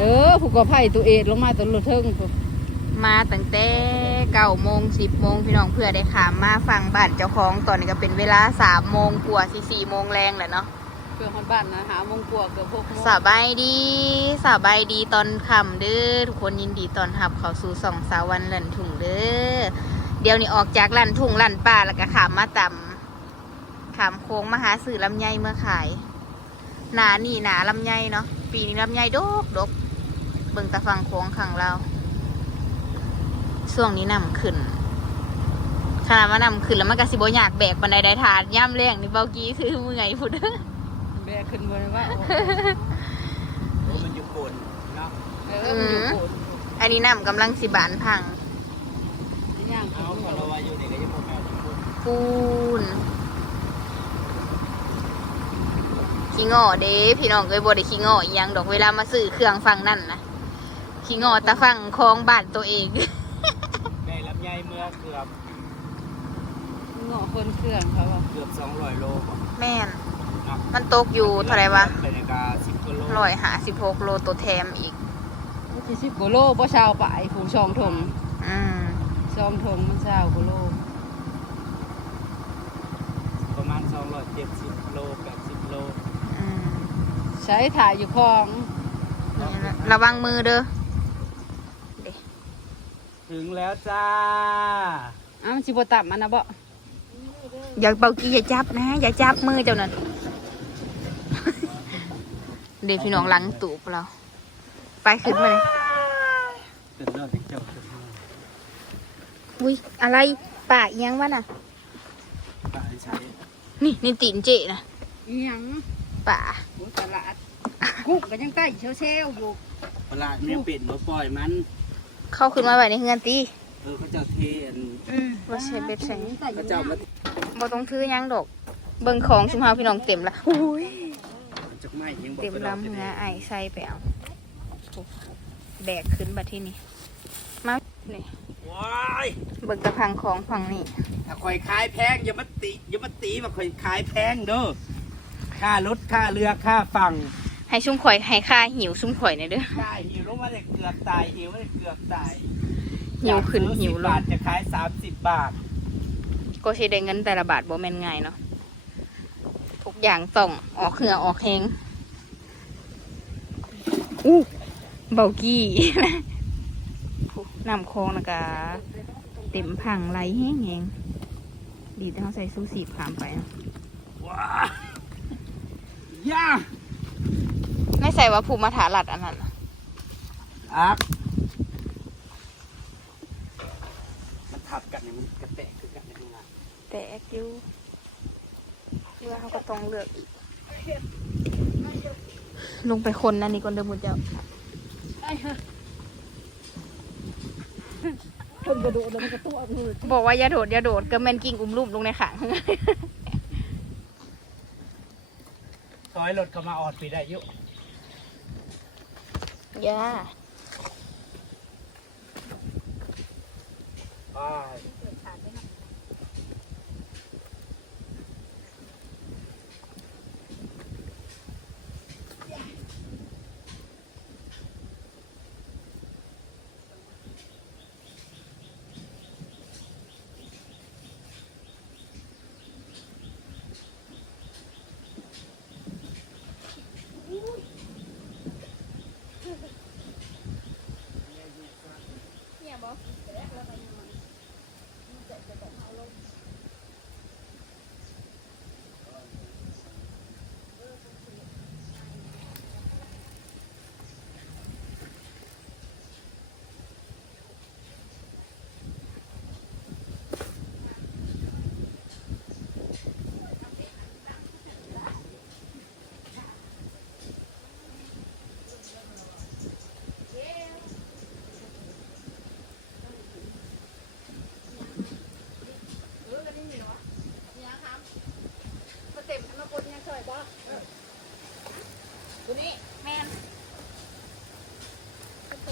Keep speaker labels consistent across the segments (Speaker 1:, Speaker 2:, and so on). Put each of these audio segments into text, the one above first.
Speaker 1: เออผู้ก่อไผ่ตัวเอ็ดลงมาตัวรถเทิงผู้
Speaker 2: มาตั้งแต่เก้าโมงสิบโมงพี่น้องเพื่อได้ขามมาฟังบ้านเจ้าของตอนนี้ก็เป็นเวลาสามโมงกว่าสี่สี่โมงแรงแหละเนาะ
Speaker 1: เพื่อคนบ้านนะหาโมงกว่าเกือบหกโมง
Speaker 2: สบายดีสบายดีตอนค่ำเด้อทุกคนยินดีตอนหับเข้าสู่สองสาววันหลันถุงเด้อเดี๋ยวนี้ออกจากหลันถุงหลันป่าแล้วก็ขามมาต่ำขามโค้งมาหาสื่อลำไยเมื่อขายหนานี่หนาลำไยเนาะปีนี้ลำไยดกดก เบิ่งตะฟังโค้งขังเราช่วงนี้นำขึ้นขนาดว่านำขึ้นแล้วมันก็สิบอยากแบกบันไดได้ทานย่ำแรงนี่เบากี้คือเมื่อยพุด
Speaker 1: แบกขึ้นบนว่า
Speaker 3: โอ้มันอยู่บนเนาะ
Speaker 1: เออมันอยู่โคน
Speaker 2: อันนี้นำกำลังสิบานพัง
Speaker 1: ที่ย่าง
Speaker 3: เอา
Speaker 1: ขึ้น
Speaker 3: ก็เราว่าอยู่ในก็ยังบ่แม่นอยู่บน
Speaker 2: ปูนขี้งอเด้พี่น้องเอ้ยบ่ได้ขี้งออีหยังดอกเวลามาซื้อเครื่องฟังนั่นนะ ขี้งอตะฟังคลองบ้านตัวเอง
Speaker 3: ได้ลำไยเมื่อเกือบ
Speaker 1: เงาะคนเครื่องเขาว่า
Speaker 3: เกือบ200โลบ่
Speaker 2: แม่น
Speaker 3: เนาะ
Speaker 2: มันตกอยู่เท่าไหรวะ
Speaker 3: เป็นกา10กิโล
Speaker 2: ร้อยหาสิบหกโลตัวแถมอีก
Speaker 1: ที่สิบกว่าโลเพราะชาวป่ายผูช่องถง
Speaker 2: อืม
Speaker 1: ช่องถงมันเช้ากว่าโล
Speaker 3: ประมาณ270โล80โล
Speaker 2: อืม
Speaker 1: ใช้ถ่ายอยู่คลอง
Speaker 2: นี่นะระวังมือเด้อ
Speaker 3: ถึงแล้วจ้า
Speaker 1: อ้าวมันสิบต่ำมันนะบ่
Speaker 2: อย่าเบากี้อย่าจับนะ อย่าจับมือเจ้านั่น เด็กพี่น้องหลังตูบเรา ไปขึ้นมาเลย
Speaker 3: เป็นเลิศที่เจ้าขึ้นมา
Speaker 2: อุ้ยอะไรป่าเอียงวะน่ะ
Speaker 3: ตายใช้
Speaker 2: นี่นี่ตีนเจนะ
Speaker 1: อีหยัง
Speaker 2: ป่า
Speaker 1: โอ้ตลาดกุ้งก็ยังใกล้เชลเชลอยู่
Speaker 3: เวลาเมียเป็ดบ่ปล่อยมัน
Speaker 2: เข้าขึ้นมาไว้ในเฮือนตี
Speaker 3: เออเขาเจ้าเทอัน
Speaker 2: ว่าใช้เบ็ดใส่
Speaker 3: เขาเจ้ามา
Speaker 2: บ่ต้องถือหยังดอก เบิ่งของชุมเฮาพี่น้องเต็มละอุ้ย
Speaker 3: จักไม้ยังบ่
Speaker 2: เต็ม
Speaker 3: ไปดอก
Speaker 2: ลำ
Speaker 3: อยู่
Speaker 2: เหือ
Speaker 3: นี่
Speaker 2: ไอใส่ไปเอาโอ้แบกขึ้นบัดที่นี่มานี่
Speaker 3: ว้าย
Speaker 2: เบิ่งตะพังของฝั่งนี้
Speaker 3: ถ้าข่อยขายแพงอย่ามาติอย่ามาตีว่าข่อยขายแพงเด้อค่ารถค่าเรือค่าฝั่ง
Speaker 2: ให้ชุ่มข่อยให้ค่าหิวชุ่มข่อยหน่อยเด้อ
Speaker 3: ใช่หิวลงมาเลยเกือบตายหิวมาเลยเกือบตาย
Speaker 2: หิวขึ้น
Speaker 3: จาก
Speaker 2: หิวล
Speaker 3: 10บางทจะขายสามสิบบาท
Speaker 2: ก็สิได้เงินแต่ละบาทบ่แม่นง่ายเนาะทุกอย่างต้องออกเหงื่อออกแฮงอู้เบากี้ผู้นำคลองนะกะเต็มพังไหลแห้งแหงดีแต่เขาใส่ซูสีขามไปเนาะ
Speaker 3: ว้าย่า
Speaker 2: ไม่ ใส่ว่าภูมาถาหลัดอันนั้นน่ะ
Speaker 3: อักมันทับกันเนี่ยมันกระแตกคือกันในงาน
Speaker 2: แต่แอกอยู่เพื่อเขาก็ต้องเลือกอีก ลงไปคนนั่นนี่ก่อนเดิมหมดเจ้า
Speaker 1: คนกระโดดแล้วมันกระตัวมือ
Speaker 2: บอกว่าอย่าโดดอย่าโดดก็แม่นกิ่งอุ้มลุ่มลงในขัง
Speaker 3: ซอยรถเขามาออดไปได้อยุ
Speaker 2: อย่า
Speaker 3: ไป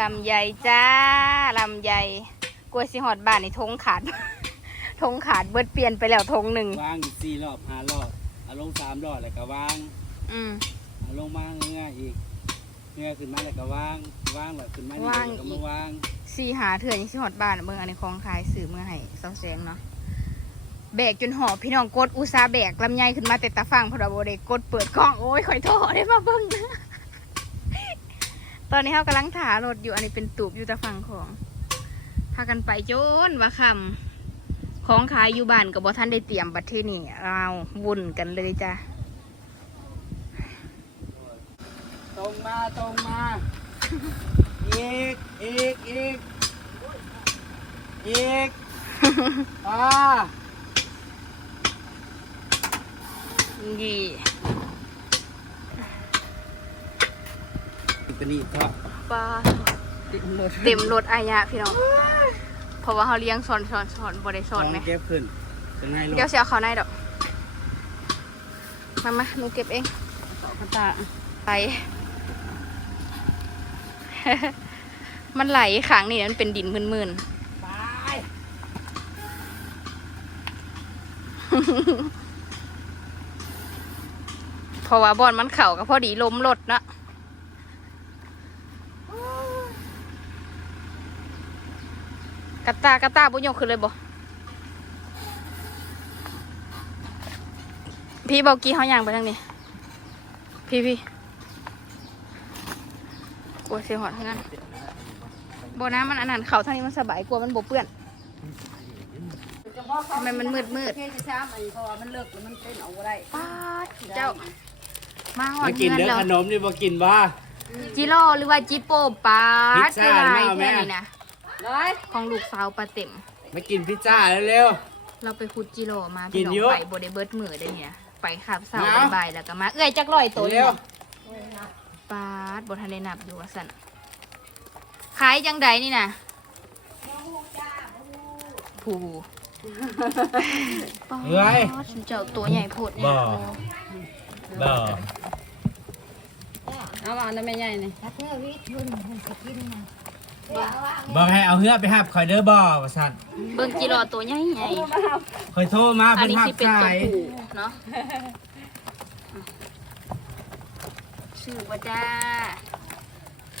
Speaker 2: ลำใหญ่จ้าลำใหญ่กลัวสิหอดบ้านนี่ทงขาด ทงขาดเบิดเปลี่ยนไปแล้วทงหนึ่ง
Speaker 3: วางอีกสี่รอบห้ารอบเอาลงสามรอบแล้วก็วาง
Speaker 2: อืม
Speaker 3: เอาลงมาเงื้ออีกเงื้อขึ้นมาแล้วก็วางวางแล้วขึ้นมานี่
Speaker 2: วาง
Speaker 3: แล้วก็
Speaker 2: อี
Speaker 3: มากวาง
Speaker 2: สี่หาเถื่อนยังสิหอดบ้านอะเบิ่งอันนี้ของขายสื่อเมื่อให้เสาแสงเนาะแบกจนหอบพี่น้องกดอุตสาห์แบกลำไยขึ้นมาแต่ตาฟังเพอดาโบเดกดเปิดกล้องโอ้ยข่อยโทษได้มาเบิ่ง ตอนนี้เขากำลังถารถอยู่อันนี้เป็นตูบอยู่ตาฟังของพากันไปโจนว่าคำของขายอยู่บ้านกับบท่านได้เตรียมบัตรที่นี่เราวุ่นกันเลยจ้ะ
Speaker 3: ตรงมาตรงมาอีกอีกอีกอีกอ่า
Speaker 2: ยี่
Speaker 3: ตัวนี้เพราะ
Speaker 2: ป้า
Speaker 1: ติดรถ
Speaker 2: เต็มรถอายะพี่น้อง เพราะว่าเขาเลี้ยงสอนสอนสอนบริสอนไหม
Speaker 3: เก็บขึ้นเป็นไงลูก
Speaker 2: เดี๋ยวเสียเขาในดอก มามาหนูเก็บเอง
Speaker 1: ต่อกระตา
Speaker 2: ไป มันไหลขังนี่มันเป็นดินมืน
Speaker 3: ไป
Speaker 2: ๆเพราะว่าบอนมันเข่าก็พอดีล้มรถเนาะ กระตากระตาบุญยกขึ้นเลยบ่พี่บอกกี้เขาย่างไปทางนี้ พี่พี่กลัวเสียหอดเท่านั้นโบน้ำมันอันนั้นเขาทางนี้มันสบายกลัวมันบเปื้อนทำไมมันมืดมืด
Speaker 1: เทศช้ามันเพราะว่ามันเลิกแล้วมันเป็นเอาบ่ได้
Speaker 2: ป้าดเจ้า มาหอ
Speaker 3: มา
Speaker 2: ด
Speaker 3: กิน
Speaker 2: เงิน
Speaker 3: เด้อ
Speaker 2: เรา
Speaker 3: ขนมนี่บ่กินบ่า
Speaker 2: จิโร่หรือว่าจิโปป้าด
Speaker 3: พิซซ่า
Speaker 2: คือลาย
Speaker 3: เอาไหม
Speaker 2: แค่นี้นะ
Speaker 1: ร้อย
Speaker 2: ของลูกสาวปลาเต็ม
Speaker 3: มากินพิซซ่าเร็ว
Speaker 2: เราไปคุดจิโร่มา
Speaker 3: กิ
Speaker 2: พี่
Speaker 3: น
Speaker 2: น้อง
Speaker 3: เยอะ
Speaker 2: ไปโบเดเบิร์ดมือได้เนี่ย ไปขับเสา
Speaker 3: เอา
Speaker 2: บ่ายๆแล้วก็มา เอื้อยจักร้อย
Speaker 3: ๆ
Speaker 2: ตัว
Speaker 3: เร็ว
Speaker 2: ป้าดบทันได้นับอยู่ว่าสันขายจังใดนี่นะผู
Speaker 3: เฮ้ย
Speaker 2: ป้าดเจ้าตัวใหญ่โพดเนี่ย
Speaker 3: บ่บ่
Speaker 1: เอามาอันนั้นไม่ใหญ่นี่
Speaker 3: บอกให้เอาเหือไปหับคอยเด้อบ่ว่าซั่น
Speaker 2: เบิ่งจิโร่ตัวใหญ่ใหญ่
Speaker 3: คอยโทรมา
Speaker 2: อัน
Speaker 3: เพิ่น
Speaker 2: นี้
Speaker 3: หับ
Speaker 2: สิเป็นตัว
Speaker 3: ขาย
Speaker 2: ผูเนาะชื่อว่าจ้า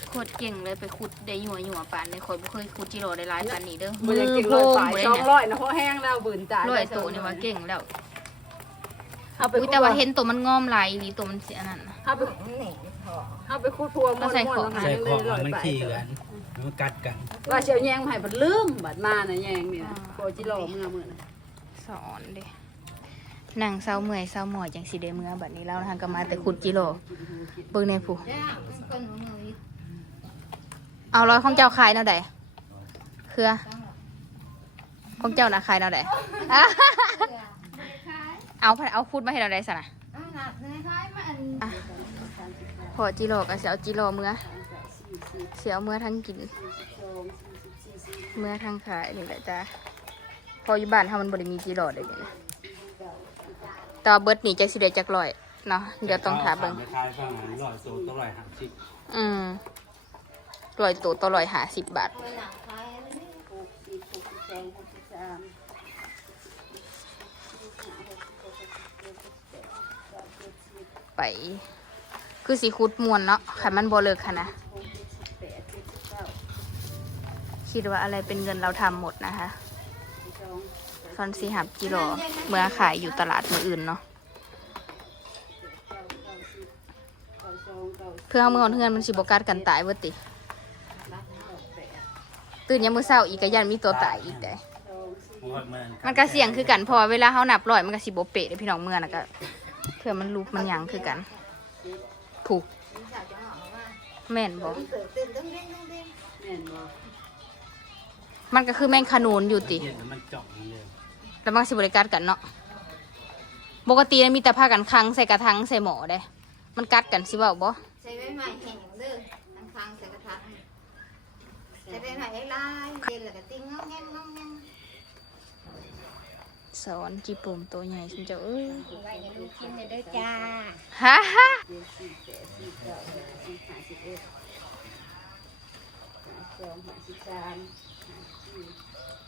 Speaker 2: โคตรเก่งเลยไปขุดได้หยัวหยัวๆปานในคอยบ่เคยขุดจิโร่ได้หลายปานนี้เด้อ
Speaker 1: มันจะกินร้อยฝ่ายสองร้อยนะเพราะแห้งแล้วบืนจ่าย
Speaker 2: ร้อยตัวนี่ว่าเก่งแล้ว
Speaker 1: เอาไป
Speaker 2: อุ้ยแต่ว่าเห็นตัวมันงอมไหลายหรือตัวมันเสียนั่นน่ะ
Speaker 1: เอาไปเอาไปคูดพวง
Speaker 2: ก็ใส่ของ
Speaker 3: ใส่ของมันขี้กัน มันกัดกัน
Speaker 1: ว่าเชียวแยงมาให้บัดลืมบัดมาน่ะแยงนี่นะโคจิโร่เมื่อมื้อน่ะ
Speaker 2: สอนเด้นั่งเศร้าเมื่อยเศร้าหมอยจังสิได้เมื่อบัดนี้เราทางก็มาแต่ขุดจิโร่เบิ่งในผู้เอาร้อยของเจ้าขายเนาะใดเครือของเจ้าน่ะขายเนาะใดเอาพันเอาคูดมาให้เราได้สนะอะพอจิโร่ก็เสียเอาจิโร่เมื่อ เสียเอาเมื่อทั้งกิน เมื่อทั้งขายนี่แหละจ้าพออยู่บ้านถ้ามันบริมีจิโร่ได้ยังไงแต่ว่าเบิร์ดนี่จะสิได้จักร้อยเนาะเดี๋ยวต้องถามเบิ่ง
Speaker 3: ไปขายฟังอันร้อยโซต้องร้อยห้าสิบ
Speaker 2: อืมร้อยตัวต่อร้อยหาสิบบาทไป คือสีคุดมวนเนาะขันมันบ่เลิกค่ะนะ คิดว่าอะไรเป็นเงินเราทำหมดนะคะซอนสีหับกิโลเมื่อขายอยู่ตลาดมืออื่นเนาะเพื่อเอามือของเพื่อนมันสิบกัดกันตายเว้ยติ ตื่นยามมื้อเช้าอีกก็ยันมีตัวตายอีกแต่มันก็เสี่ยงคือกันเพอเวลาเขานับร้อยมันก็สิบเปะเด้อพี่น้องเมื่อนะก็เพื่อมันลุกมันหยังคือกัน ผูกแม่นบอก
Speaker 1: แม่นบ่
Speaker 2: มันก็คือแมงขนูนอยู่ติ
Speaker 3: เห็นแล้วมันจ่องเลย
Speaker 2: แล้วมันก็สิบริการกันเนาะ ปกติมีแต่ผ้ากันคังใส่กระทังใส่หมอได้ มันกัดกันสิเว่าบ่
Speaker 4: ใส่ไม้ใหม่แห้งเด้อทั้งทางใส่กระทะจะได้หายลายเย็นแล้วก็ติ้งงองแงงงองแงง
Speaker 2: สอนจีปุ่มตัวใหญ่ฉันจะเอ้ย
Speaker 4: ไว้ในลูกกินเลยเด้อจ้า
Speaker 2: ฮ่าฮ่า
Speaker 1: เจ็ดสี่แปดสี่เก้าสิบห้าสิบเอ็ดห้าสองห้าสิบสามห้า สี่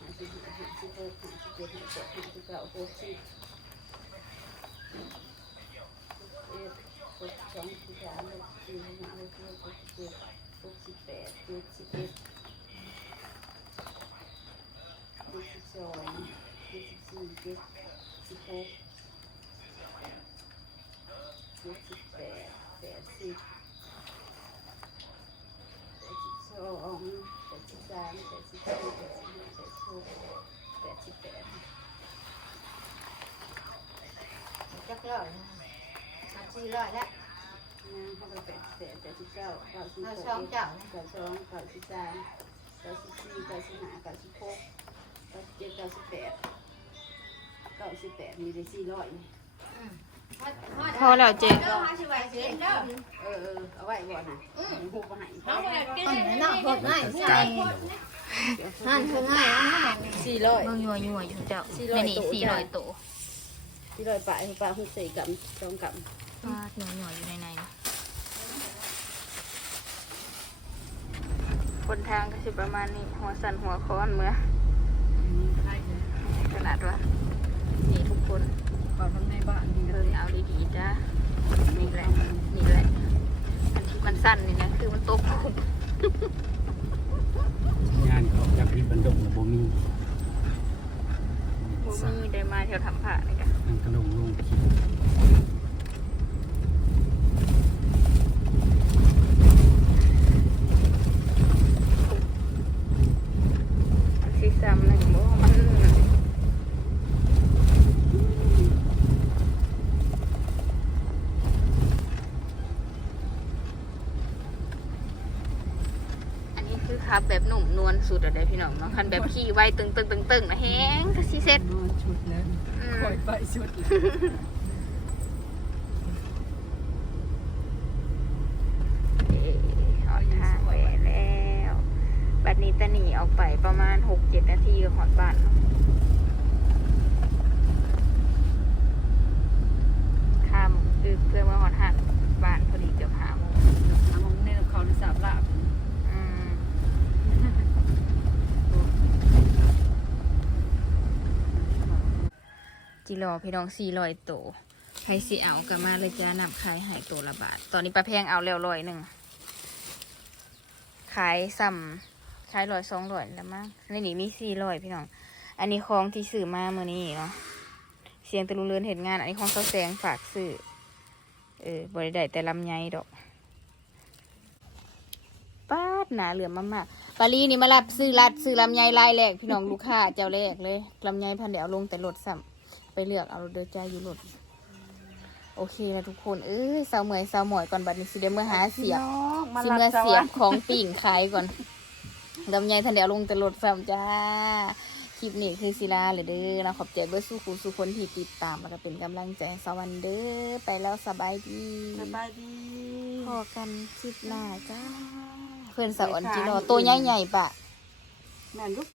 Speaker 1: ห้าสิบห้าห้าสิบหกห้าสิบเจ็ดห้าสิบแปดห้าสิบเก้าหกสิบเอ็ดหกสองสิบสามหกสี่ห้าหกหกหกเจ็ดหกสิบแปดเจ็ดสิบเอ็ดเจ็ดสิบสองหกสิบสี่เจ็ดสิบหกเจ็ดสิบแปดแปดสิบแปดสิบสอง
Speaker 4: ร้อยมาสี่ร้อยแล้ว
Speaker 1: นางเขาไปแปดแปดแปดสิบเก้าเก้าสิบ
Speaker 4: เอา
Speaker 1: แปด
Speaker 4: สองเจ้านะ
Speaker 1: เก้าสองเก้าสิบสามเก้าสิบสี่เก้าสิบห้าเก้าสิบหกเก้าสิบเจ็ดเก้าสิบแปดเก้าสิบแปดมีได้สี่ร้อย
Speaker 2: พอแล้วเจ๊
Speaker 4: เด้อหาสิไว้เด้อเด้อ
Speaker 1: เออเออเอาไว้บ่น่ะหูปหาย
Speaker 4: อันนั้น่ะพดง่ายใส่นั่นคือง่ายอันนั้น
Speaker 1: สี่ร้อย
Speaker 2: เบิ่งยัวยัวอยู่เจ้า
Speaker 1: สี่ร้อย
Speaker 2: ในนี่
Speaker 1: โต๊ะ
Speaker 2: สี่ร้อยโต
Speaker 1: สี่ร้อยปลายปลาหุ่นสี่กับสองกับ
Speaker 2: ฟาดยัวยัวอยู่ในในนี่คนทางก็สิประมาณนี้หัวสั่นหัวค้อนเมื่อขนาดว่านี่ทุกคน
Speaker 1: ก่อนในบ้านนี่
Speaker 2: เอ
Speaker 1: เล
Speaker 2: อยเอาดีๆจ้านี่แหละนี่แหละอันที่มันสั้นนี่นะคือมันตก
Speaker 3: งานเขาจากที่บันดงบ่มี
Speaker 2: บ่มี ได้มาแถวทำผ่านี่กัน
Speaker 3: นั่นก็ลงลงคิด
Speaker 2: สีซ้ำเลยบ่มันอันนี้คือขับแบบหนุ่มนวลสุดอะเด้อพี่น้องเนาะคันแบบขี่ไวตึงตึงตึงตึงนะแฮงก็สิเซ็ต
Speaker 1: อื
Speaker 2: ม
Speaker 1: คอยไปชุด
Speaker 2: เอ่อออกทางแหวแล้ว บัดนี้ตะหนีออกไปประมาณหกเจ็ดนาทีก็หอดบ้านเนาะข้ามอึกเพื่อมาหอดหันบ้านพอดีเกือบหาโมง
Speaker 1: น้ำมองในเขาในสาบลาบ
Speaker 2: อืม จิรอพี่น้องสี่ร้อยโตใครสิเอากันมาเลยจ้านำขายหายโตละบาท ตอนนี้ปลาแพงเอาแล้วร้อยหนึ่ง ขายซ้ำขายร้อยสองร้อยแล้วมั้งในนี้มีสี่ร้อยพี่น้อง อันนี้ของที่ซื้อมาเมื่อนี้เนาะ เสียงตะลุเรือนเห็นงาน อันนี้ของเขาแสงฝากซื้อเออบริได้แต่ลำไยดอกป้าดหนาเหลือมมากๆปารีนี่มารับซื้อรัดซื้อลำไยลายแรกพี่น้องลูกค้าเจ้าแรกเลยลำไยพันเดียวลงแต่รถซ้ำ ไปเลือกเอาเดือใจอยู่รถโอเคนะทุกคน เอ้ยสาวเหมอยสาวหมอยก่อนบัดนี้สิเดเมื่อหาเสียบสิเมื่อเสียบของปิ่งขายก่อนลำไยทันเดี๋ยวลงแต่รถซ้ำจ้า คลิปนี้คือศิลาเลยเด้อเราขอบใจเบิร์สู้ครูสู้คนที่ติดตามมาเป็นกำลังใจให้สวันเด้อไปแล้วสบายดี
Speaker 1: สบายดี
Speaker 2: พอกันคลิปหน้าจ้า เพื่อนสาวอ่อนจีรอตัวใหญ่ๆปะ
Speaker 1: แม่นลูก